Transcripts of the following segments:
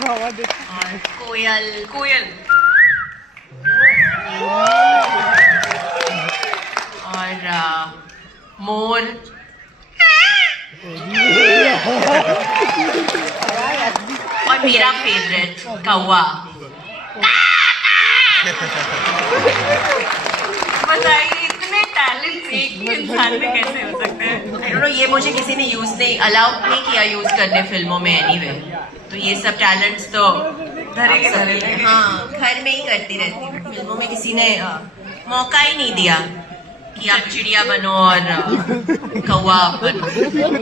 और कोयल कोयल और मोर और मेरा फेवरेट कौवा। बताइए इतने टैलेंट एक ही इंसान में कैसे हो सकते हैं? आई डोंट नो, ये मुझे किसी ने यूज नहीं अलाउ नहीं किया यूज करने फिल्मों में एनीवे। तो ये सब टैलेंट्स तो धरे के धरे हाँ घर में ही करती रहती हूँ। फिल्मों में किसी ने मौका ही नहीं दिया कि आप चिड़िया बनो और कौवा बनो।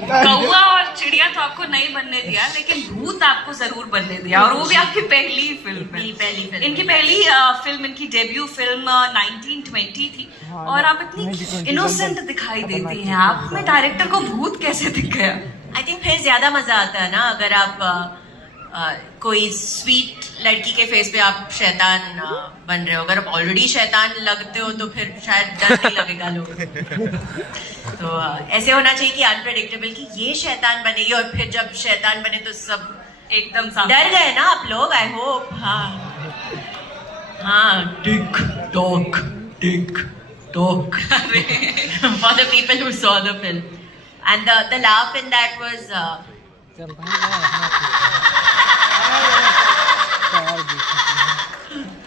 कौवा और चिड़िया तो आपको नहीं बनने दिया, लेकिन भूत आपको जरूर बनने दिया, और वो भी आपकी पहली फिल्म में। पहली फिल्म इनकी पहली फिल्म, इनकी डेब्यू फिल्म 1920 थी, और आप इतनी इनोसेंट दिखाई देती हैं। आप में डायरेक्टर को भूत कैसे दिख गया? आई थिंक फिर ज्यादा मजा आता है ना, अगर आप कोई स्वीट लड़की के फेस पे आप शैतान बन रहे हो। अगर आप ऑलरेडी शैतान लगते हो तो फिर शायद डर नहीं लगेगा लोग। तो ऐसे होना चाहिए कि अनप्रेडिक्टेबल, कि ये शैतान बनेगी और फिर जब शैतान बने तो सब एकदम डर गए ना आप लोग। I hope. हाँ TikTok for the people who saw the film, and the laugh in that was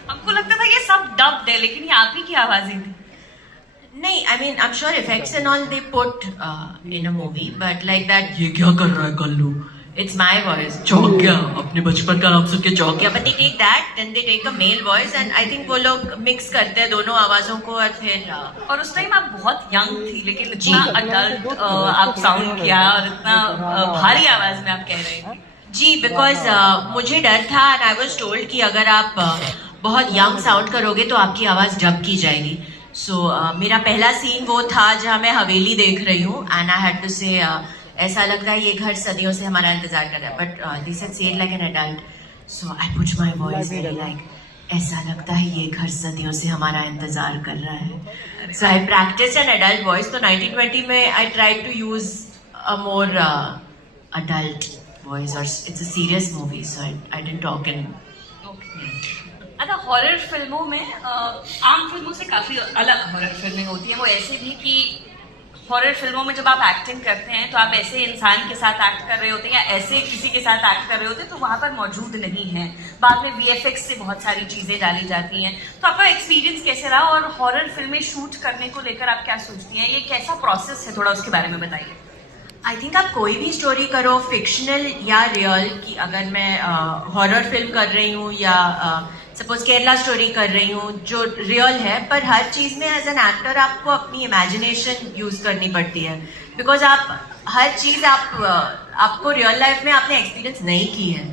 हमको लगता था ये सब डब्ड है, लेकिन ये आप ही की आवाज ही थी। नहीं, I mean I'm sure effects and all they put in a movie, but like that ये क्या कर रहा है कल्लू, it's my voice, चौंक गया, अपने बचपन का नाम सुन के चौंक गया। But they take that, then they take a male voice, and I think वो लोग मिक्स करते हैं दोनों आवाजों को, और फिर और उस टाइम आप बहुत यंग थी, लेकिन इतना अडल्ट आप साउंड किया, और इतना भारी आवाज में आप कह रहे थे। जी, बिकॉज मुझे डर था, एंड आई वाज टोल्ड कि अगर आप बहुत यंग साउंड करोगे तो आपकी आवाज डब की जाएगी। सो मेरा पहला सीन वो था जहाँ मैं हवेली देख रही हूँ, एंड आई हैड टू से ऐसा लगता है ये घर सदियों से हमारा इंतजार कर रहा है, बट दे सेड से it like an adult, so I put my voice very like ऐसा लगता है ये घर सदियों से हमारा इंतजार कर रहा है। So I practice an adult voice. तो 1920 में I try to use a more adult voice, or it's a serious movie, so I didn't talk in. अच्छा, हॉरर फिल्मों में आम फिल्मों से काफी अलग हॉरर फिल्में होती हैं। वो ऐसे भी कि हॉरर फिल्मों में जब आप एक्टिंग करते हैं तो आप ऐसे इंसान के साथ एक्ट कर रहे होते हैं, या ऐसे किसी के साथ एक्ट कर रहे होते हैं तो वहां पर मौजूद नहीं है। बाद में VFX से बहुत सारी चीजें डाली जाती हैं। तो आपका एक्सपीरियंस कैसे रहा, और हॉरर फिल्में शूट करने को लेकर आप क्या सोचती हैं? ये कैसा प्रोसेस है, थोड़ा उसके बारे में बताइए। आई थिंक आप कोई भी स्टोरी करो, फिक्शनल या रियल, कि अगर मैं हॉरर फिल्म कर रही हूँ या सपोज केरला स्टोरी कर रही हूँ जो रियल है, पर हर चीज में एज एन एक्टर आपको अपनी इमेजिनेशन यूज करनी पड़ती है, बिकॉज आप हर चीज आपको रियल लाइफ में आपने एक्सपीरियंस नहीं की है।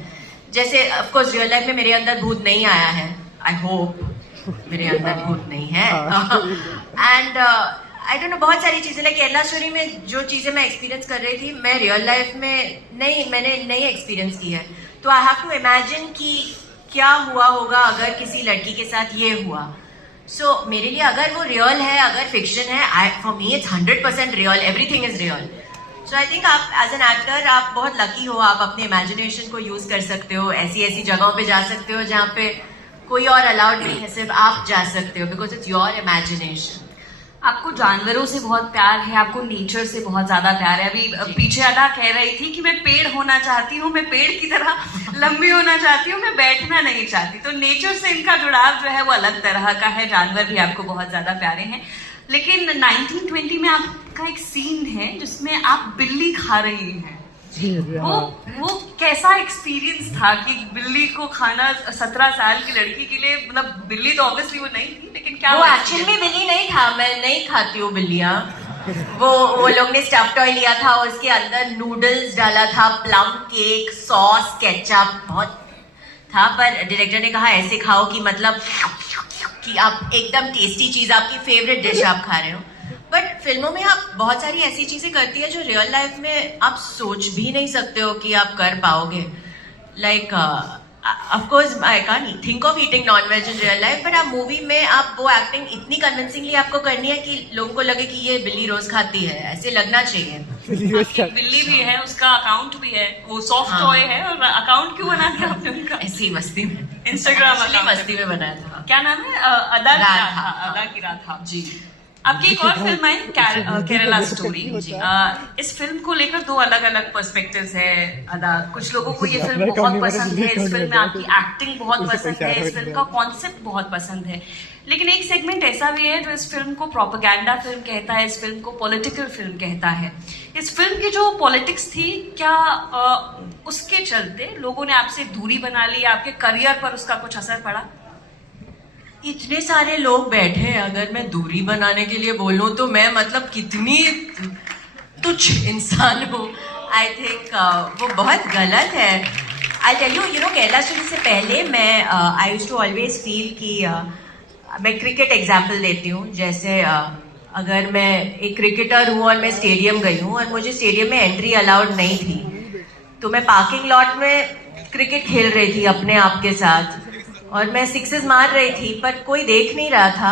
जैसे ऑफकोर्स रियल लाइफ में मेरे अंदर भूत नहीं आया है, आई होप मेरे अंदर भूत नहीं है, एंड आई डोंट नो, बहुत सारी चीजें लाइक केरला स्टोरी में जो चीजें मैं एक्सपीरियंस कर रही थी मैं रियल लाइफ में मैंने नहीं एक्सपीरियंस की है। तो आई हैव टू इमेजिन कि क्या हुआ होगा अगर किसी लड़की के साथ ये हुआ। सो मेरे लिए अगर वो रियल है, अगर फिक्शन है, for me it's 100% real, everything is real. So I think आप एज एन एक्टर आप बहुत लकी हो, आप अपने इमेजिनेशन को यूज कर सकते हो, ऐसी ऐसी जगहों पे जा सकते हो जहाँ पे कोई और अलाउड नहीं है, सिर्फ आप जा सकते हो, बिकॉज इट्स योर इमेजिनेशन। आपको जानवरों से बहुत प्यार है, आपको नेचर से बहुत ज्यादा प्यार है। अभी पीछे अदा कह रही थी कि मैं पेड़ होना चाहती हूँ, मैं पेड़ की तरह लंबी होना चाहती हूँ, मैं बैठना नहीं चाहती। तो नेचर से इनका जुड़ाव जो है वो अलग तरह का है। जानवर भी आपको बहुत ज्यादा प्यारे हैं। लेकिन 1920 में आपका एक सीन है जिसमें आप बिल्ली खा रही हैं। वो कैसा एक्सपीरियंस था कि बिल्ली को खाना 17 साल की लड़की के लिए? मतलब बिल्ली तो ऑब्वियसली वो नहीं थी, लेकिन क्या वो एक्चुअली में बिल्ली नहीं था, मैं नहीं खाती हूँ बिल्लियाँ। वो लोग ने स्टफ टॉय लिया था, उसके अंदर नूडल्स डाला था, प्लम केक, सॉस, केचप बहुत था, पर डायरेक्टर ने कहा ऐसे खाओ कि मतलब कि आप एकदम टेस्टी चीज, आपकी फेवरेट डिश आप खा रहे हो। बट फिल्मों में आप बहुत सारी ऐसी चीजें करती है जो रियल लाइफ में आप सोच भी नहीं सकते हो कि आप कर पाओगे। Like of course I can't think of eating non-veg in real life, but आप मूवी में आप वो एक्टिंग इतनी कन्विंसिंगली आपको करनी है कि लोगों को लगे कि ये बिल्ली रोज खाती है, ऐसे लगना चाहिए। बिल्ली भी है, उसका अकाउंट भी है, वो सॉफ्ट टॉय है, और अकाउंट क्यों बना दिया आपने उनका? ऐसे ही मस्ती में, इंस्टाग्राम अकाउंट मस्ती में बनाया था। क्या नाम है? अदा की राधा। राधा, अदा की राधा जी। आपकी एक और फिल्म आई केरला स्टोरी। इस फिल्म को लेकर दो अलग अलग पर्सपेक्टिव्स है अदा। कुछ लोगों को ये फिल्म बहुत पसंद है, इस फिल्म में आपकी एक्टिंग बहुत पसंद है, इस फिल्म का कॉन्सेप्ट बहुत पसंद है, लेकिन एक सेगमेंट ऐसा भी है जो इस फिल्म को प्रोपेगेंडा फिल्म कहता है, इस फिल्म को पॉलिटिकल फिल्म कहता है। इस फिल्म की जो पॉलिटिक्स थी, क्या उसके चलते लोगों ने आपसे दूरी बना ली, आपके करियर पर उसका कुछ असर पड़ा? इतने सारे लोग बैठे हैं, अगर मैं दूरी बनाने के लिए बोलूं तो मैं मतलब कितनी तुच्छ इंसान हूँ। आई थिंक वो बहुत गलत है। I tell you, Kerala story से पहले मैं I used to always feel कि मैं क्रिकेट एग्जाम्पल देती हूँ। जैसे अगर मैं एक क्रिकेटर हूँ और मैं स्टेडियम गई हूँ और मुझे स्टेडियम में एंट्री अलाउड नहीं थी, तो मैं पार्किंग लॉट में क्रिकेट खेल रही थी अपने आप के साथ, और मैं सिक्सेस मार रही थी, पर कोई देख नहीं रहा था।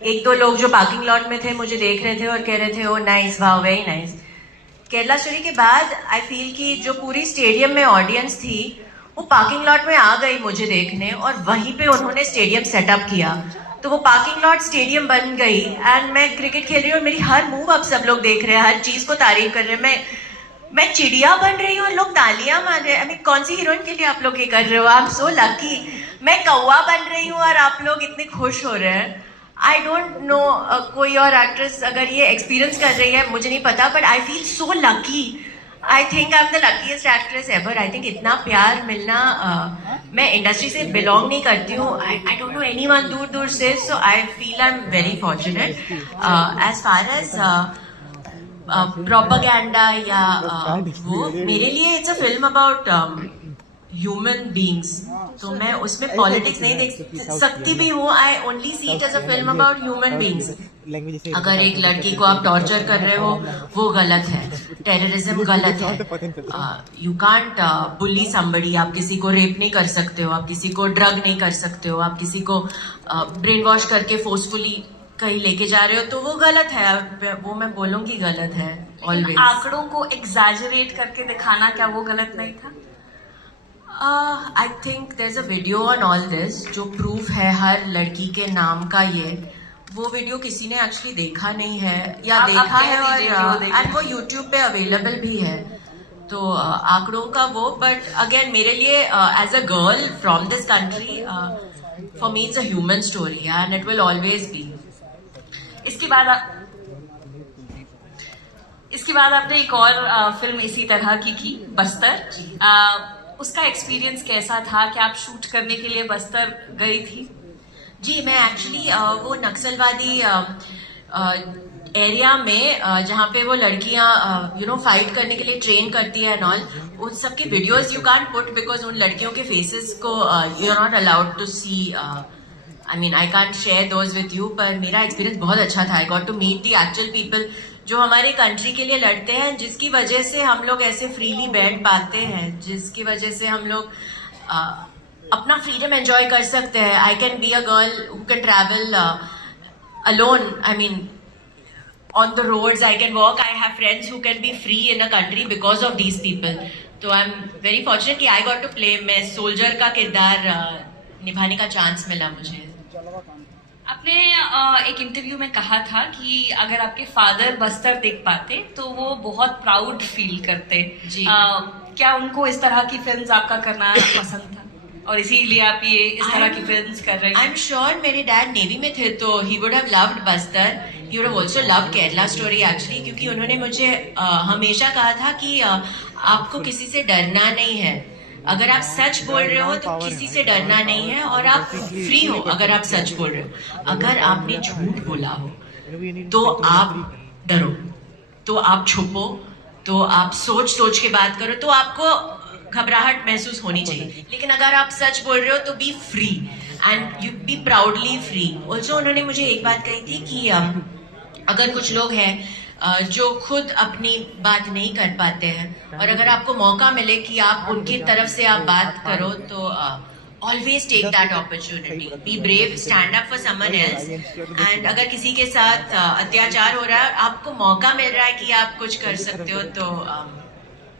एक दो लोग जो पार्किंग लॉट में थे मुझे देख रहे थे और कह रहे थे ओ नाइस, वाह, वेरी नाइस। केरला स्टोरी के बाद आई फील कि जो पूरी स्टेडियम में ऑडियंस थी वो पार्किंग लॉट में आ गई मुझे देखने, और वहीं पे उन्होंने स्टेडियम सेटअप किया, तो वो पार्किंग लॉट स्टेडियम बन गई। एंड मैं क्रिकेट खेल रही हूँ और मेरी हर मूव अब सब लोग देख रहे हैं, हर चीज को तारीफ कर रहे हैं। मैं चिड़िया बन रही हूँ और लोग तालियां मार रहे हैं। आई मीन, कौन सी हीरोइन के लिए आप लोग ये कर रहे हो? I am so lucky. मैं कौवा बन रही हूँ और आप लोग इतने खुश हो रहे हैं। आई डोंट नो कोई और एक्ट्रेस अगर ये एक्सपीरियंस कर रही है, मुझे नहीं पता, but I feel so lucky. I think I am the luckiest actress ever. I think इतना प्यार मिलना, मैं इंडस्ट्री से बिलोंग नहीं करती हूँ, आई डोंट नो एनीवन दूर दूर से, so I feel I am very fortunate. As far as propaganda या वो, मेरे लिए it's a film about human beings, तो मैं उसमें पॉलिटिक्स नहीं देख सकती भी हूँ। I only see it as a film about human beings. अगर एक लड़की को आप टॉर्चर कर रहे हो वो गलत है, टेररिज्म गलत है। You can't bully somebody. आप किसी को रेप नहीं कर सकते हो, आप किसी को ड्रग नहीं कर सकते हो, आप किसी को ब्रेन वॉश करके फोर्सफुली कहीं लेके जा रहे हो, तो वो गलत है। वो मैं बोलूंगी गलत है ऑलवेज। आंकड़ों को एग्जैजरेट करके दिखाना, क्या वो गलत नहीं था? I think there is a video on all this जो प्रूफ है हर लड़की के नाम का। ये वो वीडियो किसी ने एक्चुअली देखा नहीं है, या देखा है और एंड वो यूट्यूब पे अवेलेबल भी है, तो आंकड़ों का वो। बट अगेन मेरे लिए as a girl from this country, for me it's a human story and it will always be. इसके बाद आपने एक और फिल्म इसी तरह की बस्तर। उसका एक्सपीरियंस कैसा था? क्या आप शूट करने के लिए बस्तर गई थी? जी, मैं एक्चुअली वो नक्सलवादी एरिया में जहाँ पे वो लड़कियां फाइट करने के लिए ट्रेन करती है एंड ऑल, उन सब के videos you can't put because उन लड़कियों के फेसेस को you are not allowed to see. I mean, I can't share those with you, पर मेरा एक्सपीरियंस बहुत अच्छा था। I got to meet the actual people जो हमारे कंट्री के लिए लड़ते हैं, जिसकी वजह से हम लोग ऐसे फ्रीली बैठ पाते हैं, जिसकी वजह से हम लोग अपना फ्रीडम एंजॉय कर सकते हैं। I can be a girl who can travel alone, I mean on the roads, I can walk. I have friends who can be free in a country because of these people. तो I'm very fortunate कि I got to play, मैं soldier का किरदार निभाने का chance मिला मुझे। आपने एक इंटरव्यू में कहा था कि अगर आपके फादर बस्तर देख पाते तो वो बहुत प्राउड फील करते। जी। क्या उनको इस तरह की फिल्म्स आपका करना पसंद था और इसीलिए आप ये इस तरह की फिल्म्स कर रहे हैं? आई एम श्योर मेरे डैड नेवी में थे तो he would have loved Bastar, he would have also loved Kerala story actually, क्योंकि उन्होंने मुझे हमेशा कहा था कि आपको किसी से डरना नहीं है। अगर आप सच बोल रहे हो तो किसी से डरना नहीं है और आप फ्री हो अगर आप सच बोल रहे हो। अगर आपने झूठ बोला हो तो आप डरो, तो आप छुपो, तो आप सोच सोच के बात करो, तो आपको घबराहट महसूस होनी चाहिए। लेकिन अगर आप सच बोल रहे हो तो be free and you be proudly free. Also उन्होंने मुझे एक बात कही थी कि अगर कुछ लोग हैं जो खुद अपनी बात नहीं कर पाते हैं, और अगर आपको मौका मिले कि आप उनकी तरफ से आप बात करो तो always take that opportunity, be brave, stand up for someone else. And अगर किसी के साथ अत्याचार हो रहा है, आपको मौका मिल रहा है कि आप कुछ कर सकते हो तो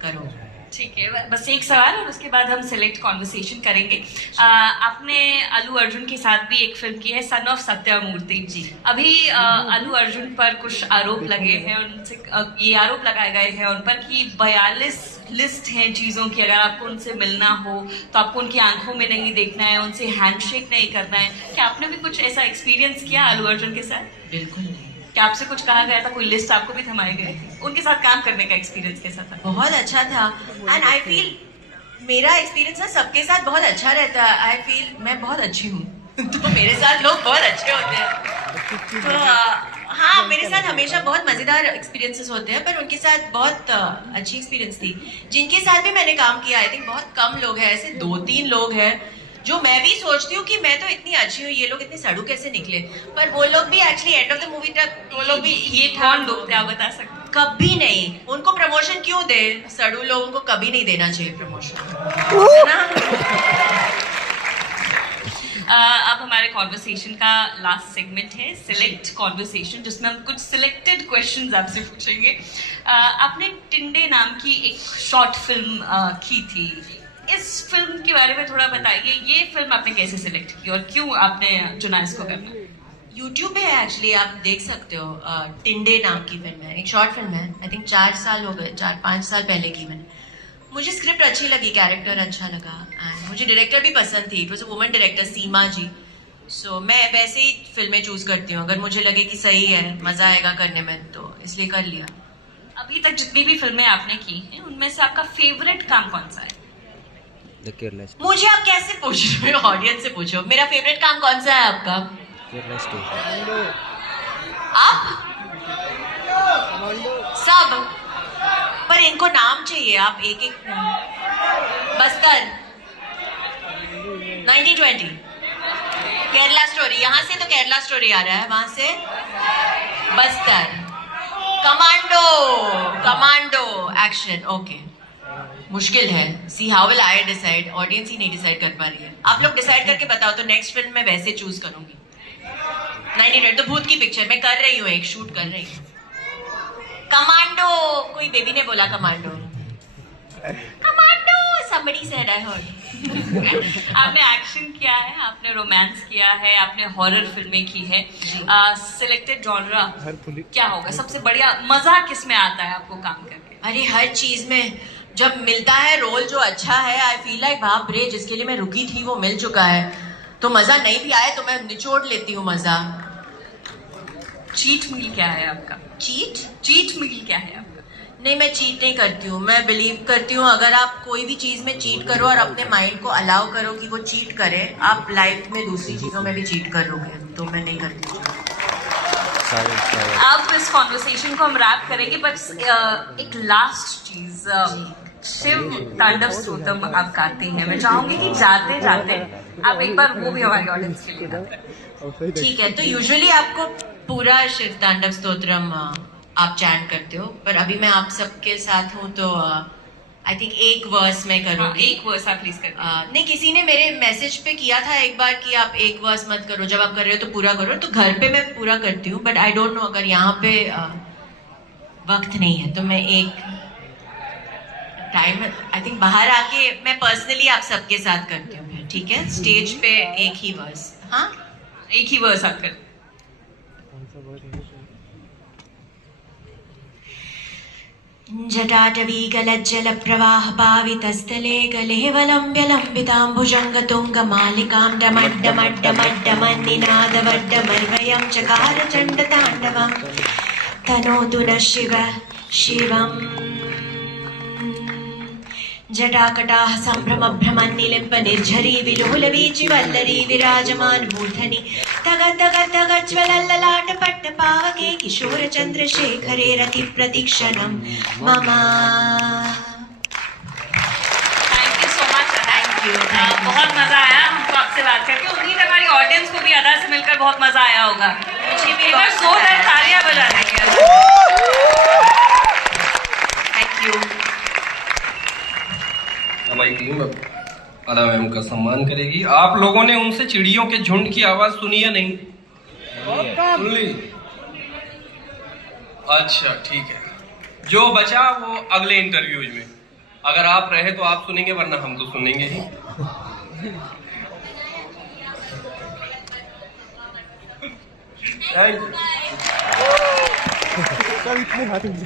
करो। ठीक है, बस एक सवाल और उसके बाद हम सिलेक्ट कॉन्वर्सेशन करेंगे। आपने अल्लू अर्जुन के साथ भी एक फिल्म की है, सन ऑफ सत्यमूर्ति जी। अभी अल्लू अर्जुन पर कुछ आरोप लगे हैं, उनसे ये आरोप लगाए गए हैं उन पर कि 42 लिस्ट हैं चीज़ों की, अगर आपको उनसे मिलना हो तो आपको उनकी आंखों में नहीं देखना है, उनसे हैंडशेक नहीं करना है। क्या आपने भी कुछ ऐसा एक्सपीरियंस किया अल्लू अर्जुन के साथ? बिल्कुल नहीं। क्या आपसे कुछ कहा गया था, कोई लिस्ट आपको भी थमाई गई थी? उनके साथ काम करने का एक्सपीरियंस कैसा था? बहुत अच्छा था। एंड आई फील मेरा एक्सपीरियंस ना सबके साथ बहुत अच्छा रहता है। आई फील मैं बहुत अच्छी हूँ तो मेरे साथ लोग बहुत अच्छे होते हैं। तो हाँ, मेरे साथ हमेशा बहुत मजेदार एक्सपीरियंसेस होते हैं, पर उनके साथ बहुत अच्छी एक्सपीरियंस थी। जिनके साथ भी मैंने काम किया, आई थिंक बहुत कम लोग हैं, ऐसे 2-3 लोग हैं जो मैं भी सोचती हूँ कि मैं तो इतनी अच्छी हूँ, ये लोग इतने सड़ू कैसे निकले, पर वो लोग भी actually end of the movie तक वो लोग भी ये कौन लोग थे, आप बता सकते हैं? कभी नहीं। उनको प्रमोशन क्यों दे? सड़ू लोगों को कभी नहीं देना चाहिए प्रमोशन, है ना? अब हमारे कॉन्वर्सेशन का लास्ट सेगमेंट है सिलेक्ट कॉन्वर्सेशन, जिसमें हम कुछ सिलेक्टेड क्वेश्चंस आपसे पूछेंगे। आपने टिंडे नाम की एक शॉर्ट फिल्म की थी, इस फिल्म के बारे में थोड़ा बताइए। ये फिल्म आपने कैसे सिलेक्ट की और क्यों आपने चुना इसको करना? यूट्यूब पे है एक्चुअली, आप देख सकते हो। टिंडे नाम की फिल्म है, एक शॉर्ट फिल्म है। आई थिंक 4 साल हो गए, 4-5 साल पहले की मैंने। मुझे स्क्रिप्ट अच्छी लगी, कैरेक्टर अच्छा लगा, एंड मुझे डायरेक्टर भी पसंद थी। It was a woman director, Seema ji. So मैं वैसे ही फिल्में चूज करती हूँ, अगर मुझे लगे कि सही है, मजा आएगा करने में, तो इसलिए कर लिया। अभी तक जितनी भी फिल्में आपने की हैं, उनमें से आपका फेवरेट काम कौन सा है? मुझे आप कैसे पूछ रहे हो? ऑडियंस से पूछो। मेरा फेवरेट काम कौन सा है आपका? आप सब, पर इनको नाम चाहिए, आप एक एक। बस्तर 1920, केरला स्टोरी, यहाँ से तो केरला स्टोरी आ रहा है, वहां से Bastar, commando, commando action. Okay, मुश्किल है। See how will I decide? Audience ही नहीं डिसाइड कर पा रही है। आप लोग डिसाइड करके बताओ तो नेक्स्ट फिल्म मैं वैसे चूज करूंगी। 1920 तो भूत की पिक्चर मैं कर रही हूँ, एक शूट कर रही हूँ। कमांडो, कोई बेबी ने बोला commando, commando, somebody said I heard। आपने एक्शन किया है, आपने रोमांस किया है, आपने हॉरर फिल्में की है। सिलेक्टेड जॉनरा क्या होगा? सबसे बढ़िया मजा किस में आता है आपको काम करके? अरे हर चीज में, जब मिलता है रोल जो अच्छा है, आई फील लाइक बाप रे, जिसके लिए मैं रुकी थी वो मिल चुका है, तो मजा नहीं भी आए तो मैं निचोड़ लेती हूँ मजा। चीट मील क्या है आपका? चीट मील क्या है आपका? नहीं, मैं चीट नहीं करती हूँ। मैं बिलीव करती हूँ अगर आप कोई भी चीज में चीट करो और अपने माइंड को अलाउ करो कि वो चीट करे, आप लाइफ में दूसरी चीजों में भी चीट करोगे। तो मैं नहीं करती हूँ। अब इस कॉन्वर्सेशन को हम रैप करेंगे, बस एक लास्ट चीज, शिव तांडव स्तोत्रम आप गाते हैं, मैं चाहूंगी कि जाते जाते आप एक बार वो भी हमारे ऑडियंस के लिए गाते। ठीक है, तो यूजुअली आपको पूरा शिव तांडव स्तोत्रम आप चैंट करते हो, पर अभी मैं आप सबके साथ हूँ तो आई थिंक एक वर्स में करूँगी। एक वर्स आप प्लीज कर। नहीं, किसी ने मेरे मैसेज पे किया था एक बार कि आप एक वर्स मत करो, जब आप कर रहे हो तो पूरा करो। तो घर पे मैं पूरा करती हूँ, बट आई डोंट नो अगर यहाँ पे वक्त नहीं है तो मैं एक टाइम, आई थिंक बाहर आके मैं पर्सनली आप सबके साथ करती हूँ। ठीक है, स्टेज पे एक ही वर्स। हाँ, एक ही वर्स आप कर। जटाटवी गलज्जल प्रवाह पावितस्थले गलेवलम्ब्य लम्बिताम्बुजङ्गतुङ्गमालिकां डमड्डमड्डमड्डमन्निनादवड्डमर्वयं चकार चण्डताण्डवं तनोतु नः शिव शिवम्। जटाकटाः सम्भ्रमभ्रमन्निलिम्ब निर्झरी विलोलवीचि वल्लरी विराजमान मूर्धनि तग तग तग ज्वलल्ललाट पावके किशोर चंद्रशेखरे रति प्रतीक्षणं मम। Thank you so much. Thank you. बहुत मजा आया हमको आपसे बात करके। उम्मीद है हमारी ऑडियंस को भी अदा से मिलकर बहुत मजा आया होगा। एक बार जोरदार तालियां बजा देंगे। यू। हमारी टीम अब आला मैम का सम्मान करेगी। आप लोगों ने उनसे चिड़ियों के झुंड की आवाज सुनी है नहीं? सुन ली? अच्छा ठीक है, जो बचा वो अगले इंटरव्यूज में, अगर आप रहे तो आप सुनेंगे, वरना हम तो सुनेंगे ही। Thank you.